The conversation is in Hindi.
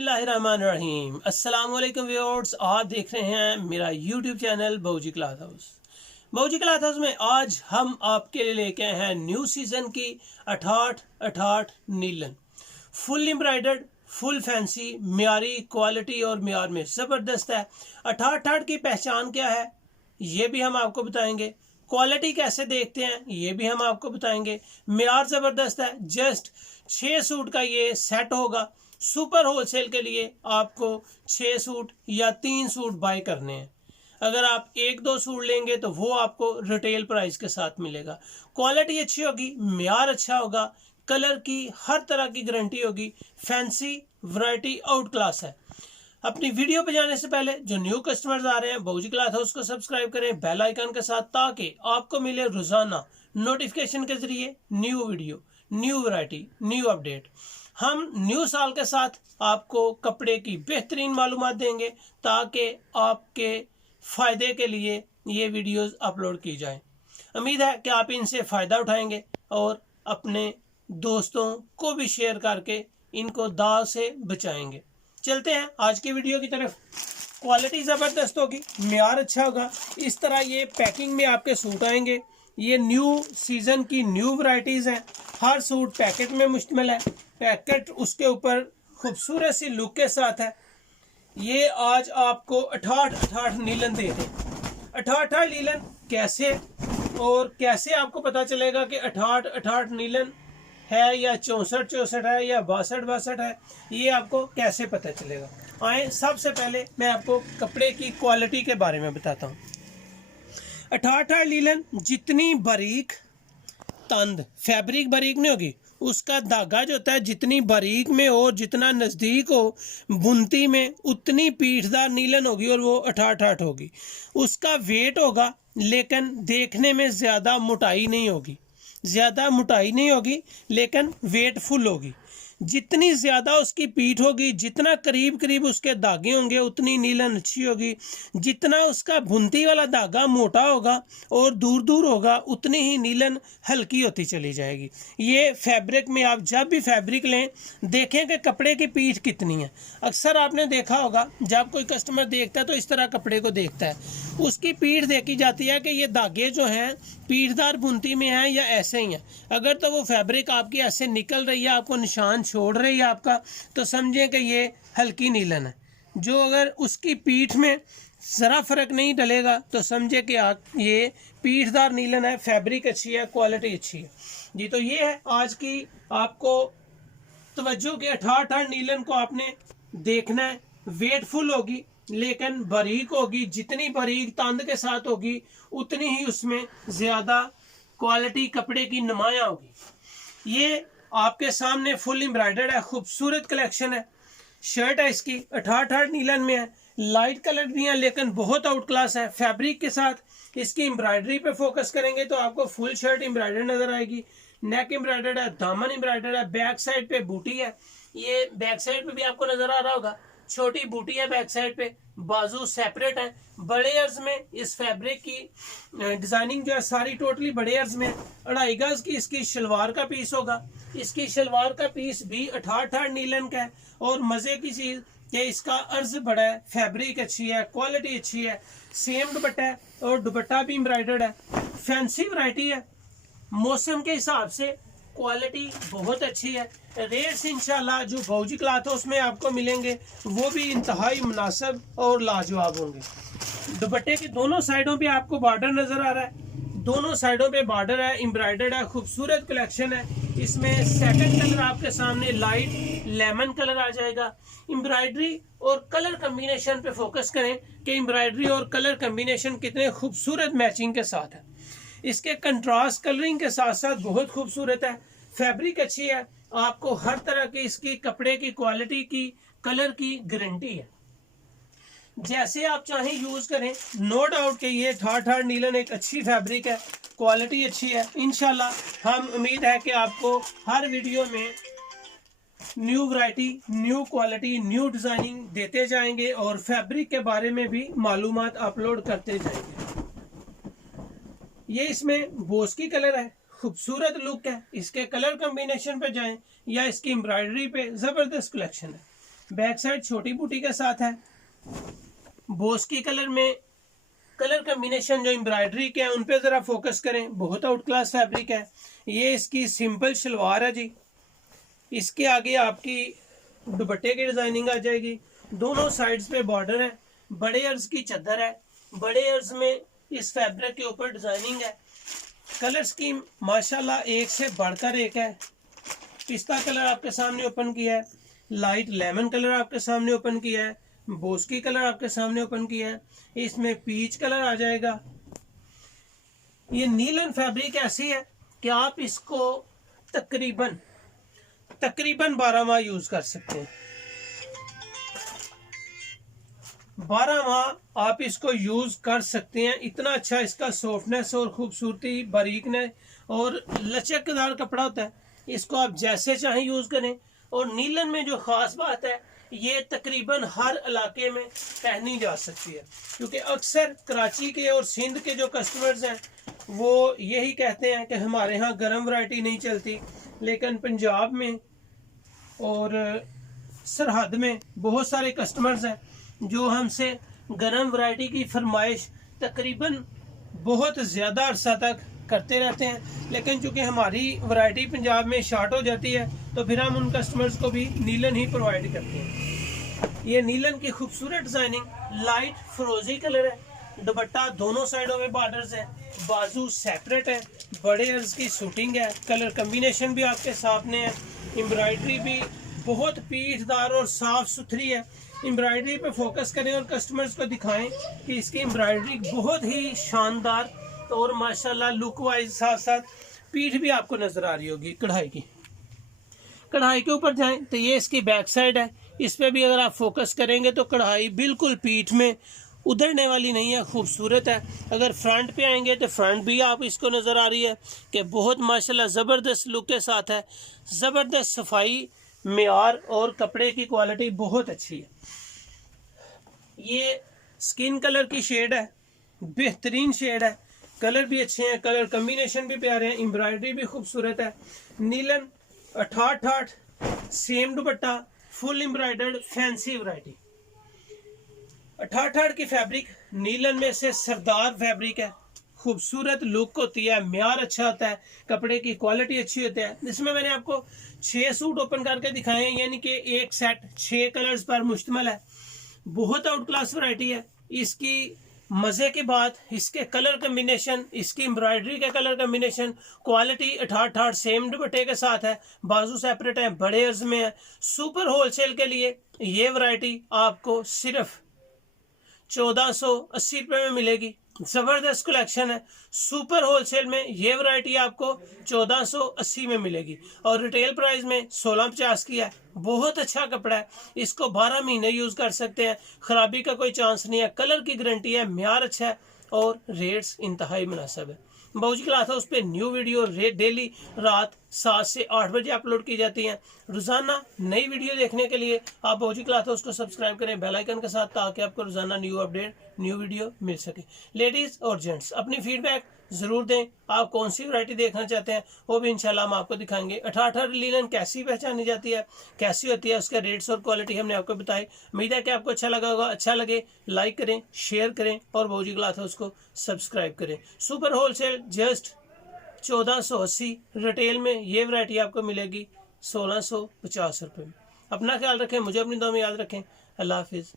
बिस्मिल्लाहिर्रहमानिर्रहीम। अस्सलाम वालेकुम व्यूअर्स, आप देख रहे हैं मेरा YouTube channel Bauji cloth house. Bauji cloth house में आज हम आपके लिए लेके आए हैं न्यू सीजन की 68 नीलन फुल एम्ब्रॉयडर्ड, फुल फैंसी, म्यारी क्वालिटी और म्यार में ज़बरदस्त है। 68 की पहचान क्या है ये भी हम आपको बताएंगे। क्वालिटी कैसे देखते हैं ये भी हम आपको बताएंगे। म्यार ज़बरदस्त है। जस्ट 6 सूट का ये सेट होगा। सुपर होलसेल के लिए आपको 6 सूट या 3 सूट बाय करने हैं। अगर आप 1-2 सूट लेंगे तो वो आपको रिटेल प्राइस के साथ मिलेगा। क्वालिटी अच्छी होगी, म्यार अच्छा होगा, कलर की हर तरह की गारंटी होगी। फैंसी वैरायटी आउट क्लास है। अपनी वीडियो पे जाने से पहले जो न्यू कस्टमर्स आ रहे हैं बाऊजी क्लॉथ हाउस को सब्सक्राइब करें बेल आइकन के साथ, ताकि आपको मिले रोजाना नोटिफिकेशन के जरिए new video, new variety, new update. हम न्यू साल के साथ आपको कपड़े की बेहतरीन मालूमात देंगे ताकि आपके फ़ायदे के लिए ये वीडियोस अपलोड की जाए। उम्मीद है कि आप इनसे फ़ायदा उठाएंगे और अपने दोस्तों को भी शेयर करके इनको दाव से बचाएंगे। चलते हैं आज की वीडियो की तरफ। क्वालिटी ज़बरदस्त होगी, म्यार अच्छा होगा। इस तरह ये पैकिंग में आपके सूट आएंगे। ये न्यू सीज़न की न्यू वैरायटीज़ हैं। हर सूट पैकेट में मुश्तमिल है। पैकेट उसके ऊपर खूबसूरत सी लुक के साथ है। ये आज आपको 68 नीलन दे दें। 68 नीलन कैसे और कैसे आपको पता चलेगा कि 68 नीलन है या 64 है या 62 है, ये आपको कैसे पता चलेगा। आए सबसे पहले मैं आपको कपड़े की क्वालिटी के बारे में बताता हूँ। 68 नीलन जितनी बारीक तंद, फैब्रिक बारीक नहीं होगी, उसका धागा जो होता है जितनी बारीक में हो, जितना नज़दीक हो बुनती में, उतनी पीठदार नीलन होगी और वो 68 होगी। उसका वेट होगा लेकिन देखने में ज़्यादा मोटाई नहीं होगी, लेकिन वेट फुल होगी। जितनी ज़्यादा उसकी पीठ होगी, जितना करीब करीब उसके धागे होंगे, उतनी नीलन अच्छी होगी। जितना उसका बुनती वाला धागा मोटा होगा और दूर दूर होगा, उतनी ही नीलन हल्की होती चली जाएगी। ये फैब्रिक में आप जब भी फैब्रिक लें देखें कि कपड़े की पीठ कितनी है। अक्सर आपने देखा होगा जब कोई कस्टमर देखता है तो इस तरह कपड़े को देखता है, उसकी पीठ देखी जाती है कि ये धागे जो हैं पीठदार बुनती में हैं या ऐसे ही हैं। अगर तो वो फैब्रिक आपकी ऐसे निकल रही है, आपको निशान छोड़ रही है आपका, तो समझें कि ये हल्की नीलन है। जो अगर उसकी पीठ में ज़रा फ़र्क नहीं डलेगा तो समझे कि ये पीठदार नीलन है, फैब्रिक अच्छी है, क्वालिटी अच्छी है जी। तो ये है आज की आपको तवज्जो कि 68 नीलन को आपने देखना है। वेटफुल होगी लेकिन बारीक होगी। जितनी बारीक तांद के साथ होगी उतनी ही उसमें ज़्यादा क्वालिटी कपड़े की नुमाया होगी। ये आपके सामने फुल एम्ब्रॉयडर्ड है, खूबसूरत कलेक्शन है। शर्ट है इसकी 68 नीलन में है, लाइट कलर भी है लेकिन बहुत आउट क्लास है। फैब्रिक के साथ इसकी एम्ब्रॉयडरी पे फोकस करेंगे तो आपको फुल शर्ट एम्ब्रॉयडर्ड नजर आएगी। नेक एम्ब्रॉयडर्ड है, दामन एम्ब्रॉयडर्ड है, बैक साइड पे बूटी है। ये बैक साइड पे भी आपको नजर आ रहा होगा, छोटी बूटी है बैक साइड पे, बाजू सेपरेट है। बड़े अर्ज में इस फैब्रिक की डिजाइनिंग जो है सारी टोटली बड़े अर्ज में। 2.5 गज की इसकी शलवार का पीस होगा। इसकी शलवार का पीस भी 68 नीलन का है। और मजे की चीज कि इसका अर्ज बड़ा है, फैब्रिक अच्छी है, क्वालिटी अच्छी है। सेम दुपट्टा है और दुपट्टा भी एम्ब्रॉयडर्ड है। फैंसी वैरायटी है। मौसम के हिसाब से क्वालिटी बहुत अच्छी है। रेट्स इंशाल्लाह जो बाऊजी क्लॉथ हाउस में आपको मिलेंगे वो भी इंतहाई मुनासिब और लाजवाब होंगे। दुपट्टे के दोनों साइडों पे आपको बॉर्डर नजर आ रहा है, दोनों साइडों पे बॉर्डर है, एम्ब्रॉयडर्ड है, खूबसूरत कलेक्शन है। इसमें सेकंड कलर आपके सामने लाइट लेमन कलर आ जाएगा। एम्ब्रॉयडरी और कलर कम्बिनेशन पे फोकस करें कि एम्ब्रॉयडरी और कलर कम्बिनेशन कितने खूबसूरत मैचिंग के साथ है। इसके कंट्रास्ट कलरिंग के साथ साथ बहुत खूबसूरत है। फैब्रिक अच्छी है, आपको हर तरह की इसकी कपड़े की क्वालिटी की, कलर की गारंटी है। जैसे आप चाहें यूज करें, नो डाउट कि ये 68 नीलन एक अच्छी फैब्रिक है, क्वालिटी अच्छी है। इंशाल्लाह हम उम्मीद है कि आपको हर वीडियो में new variety, new quality, new designing देते जाएंगे और फैब्रिक के बारे में भी मालूमात अपलोड करते जाएंगे। ये इसमें बोस्की कलर है, खूबसूरत लुक है। इसके कलर कॉम्बिनेशन पे जाएं या इसकी एम्ब्रॉयडरी पे, जबरदस्त कलेक्शन है। बैक साइड छोटी बूटी के साथ है। बोस्की कलर में कलर कम्बिनेशन जो एम्ब्रॉयडरी के हैं उन पे ज़रा फोकस करें, बहुत आउट क्लास फैब्रिक है। ये इसकी सिंपल शलवार है जी। इसके आगे आपकी दुपट्टे की डिज़ाइनिंग आ जाएगी। दोनों साइड्स पे बॉर्डर है। बड़े अर्ज की चादर है। बड़े अर्ज में इस फैब्रिक के ऊपर डिज़ाइनिंग है। कलर स्कीम माशाल्लाह एक से बढ़कर एक है। पिस्ता कलर आपके सामने ओपन किया है। लाइट लेमन कलर आपके सामने ओपन किया है। बोस्की कलर आपके सामने ओपन किया है। इसमें पीच कलर आ जाएगा। ये नीलन फैब्रिक ऐसी है कि आप इसको तकरीबन 12 माह यूज कर सकते हैं। 12 माह आप इसको यूज कर सकते हैं। इतना अच्छा इसका सॉफ्टनेस और खूबसूरती, बारीकनेस और लचकदार कपड़ा होता है। इसको आप जैसे चाहें यूज करें। और नीलन में जो खास बात है, ये तकरीबन हर इलाके में पहनी जा सकती है, क्योंकि अक्सर कराची के और सिंध के जो कस्टमर्स हैं वो यही कहते हैं कि हमारे यहाँ गर्म वैरायटी नहीं चलती, लेकिन पंजाब में और सरहद में बहुत सारे कस्टमर्स हैं जो हमसे गर्म वैरायटी की फरमाइश तकरीबन बहुत ज़्यादा अरसा तक करते रहते हैं। लेकिन चूंकि हमारी वैरायटी पंजाब में शार्ट हो जाती है तो फिर हम उन कस्टमर्स को भी नीलन ही प्रोवाइड करते हैं। ये नीलन की खूबसूरत डिजाइनिंग लाइट फिरोजी कलर है। दुपट्टा दोनों साइडों में बॉर्डर्स है। बाजू सेपरेट है। बड़े अर्ज की शूटिंग है। कलर कम्बिनेशन भी आपके सामने है। एम्ब्रॉयडरी भी बहुत पीठदार और साफ सुथरी है। एम्ब्रॉयडरी पे फोकस करें और कस्टमर्स को दिखाएं कि इसकी एम्ब्रॉयडरी बहुत ही शानदार और माशाल्लाह लुक वाइज साथ साथ पीठ भी आपको नजर आ रही होगी। कढ़ाई के ऊपर जाएं तो ये इसकी बैक साइड है। इस पे भी अगर आप फोकस करेंगे तो कढ़ाई बिल्कुल पीठ में उधरने वाली नहीं है, खूबसूरत है। अगर फ्रंट पे आएंगे तो फ्रंट भी आप इसको नज़र आ रही है कि बहुत माशाल्लाह ज़बरदस्त लुक के साथ है। ज़बरदस्त सफाई, मेयार और कपड़े की क्वालिटी बहुत अच्छी है। ये स्किन कलर की शेड है, बेहतरीन शेड है। कलर भी अच्छे हैं, कलर कम्बिनेशन भी प्यारे हैं, एम्ब्रॉयडरी भी खूबसूरत है। नीलन 68 सेम दुपट्टा, फुल एम्ब्रॉयडर्ड फैंसी वैरायटी। 68 की फैब्रिक नीलन में से सरदार फैब्रिक है। खूबसूरत लुक होती है, म्यार अच्छा होता है, कपड़े की क्वालिटी अच्छी होती है। इसमें मैंने आपको 6 सूट ओपन करके दिखाए हैं, यानी कि एक सेट 6 कलर्स पर मुश्तमिल है। बहुत आउट क्लास वैरायटी है। इसकी मजे की बात इसके कलर कम्बिनेशन, इसकी एम्ब्रॉयडरी के कलर कम्बिनेशन, क्वालिटी 68 सेम दुपट्टे के साथ है। बाजू सेपरेट है, बड़े अर्ज में है। सुपर होलसेल के लिए ये वैरायटी आपको सिर्फ 1480 रुपये में मिलेगी। जबरदस्त कलेक्शन है। सुपर होलसेल में ये वैरायटी आपको 1480 में मिलेगी और रिटेल प्राइस में 1650 की है। बहुत अच्छा कपड़ा है। इसको 12 महीने यूज कर सकते हैं, खराबी का कोई चांस नहीं है। कलर की गारंटी है, म्यार अच्छा है और रेट्स इंतहाई मुनासिब है। बाबूजी क्लॉथ हाउस पे न्यू वीडियो डेली रात 7 से 8 बजे अपलोड की जाती हैं। रोजाना नई वीडियो देखने के लिए आप बाबूजी क्लॉथ हाउस को सब्सक्राइब करें बेल आइकन के साथ, ताकि आपको रोजाना न्यू अपडेट, न्यू वीडियो मिल सके। लेडीज और जेंट्स अपनी फीडबैक जरूर दें। आप कौन सी वैरायटी देखना चाहते हैं वो भी इंशाल्लाह हम आपको दिखाएंगे। 68 लिनन कैसी पहचानी जाती है, कैसी होती है, उसके रेट्स और क्वालिटी हमने आपको बताई। उम्मीद है कि आपको अच्छा लगा होगा। अच्छा लगे लाइक करें, शेयर करें और बाबूजी क्लॉथ हाउस को सब्सक्राइब करें। सुपर होलसेल जस्ट 1480, रिटेल में ये वैरायटी आपको मिलेगी 1650 रुपये में। अपना ख्याल रखें, मुझे अपनी दुआ में याद रखें। अल्लाह हाफिज़।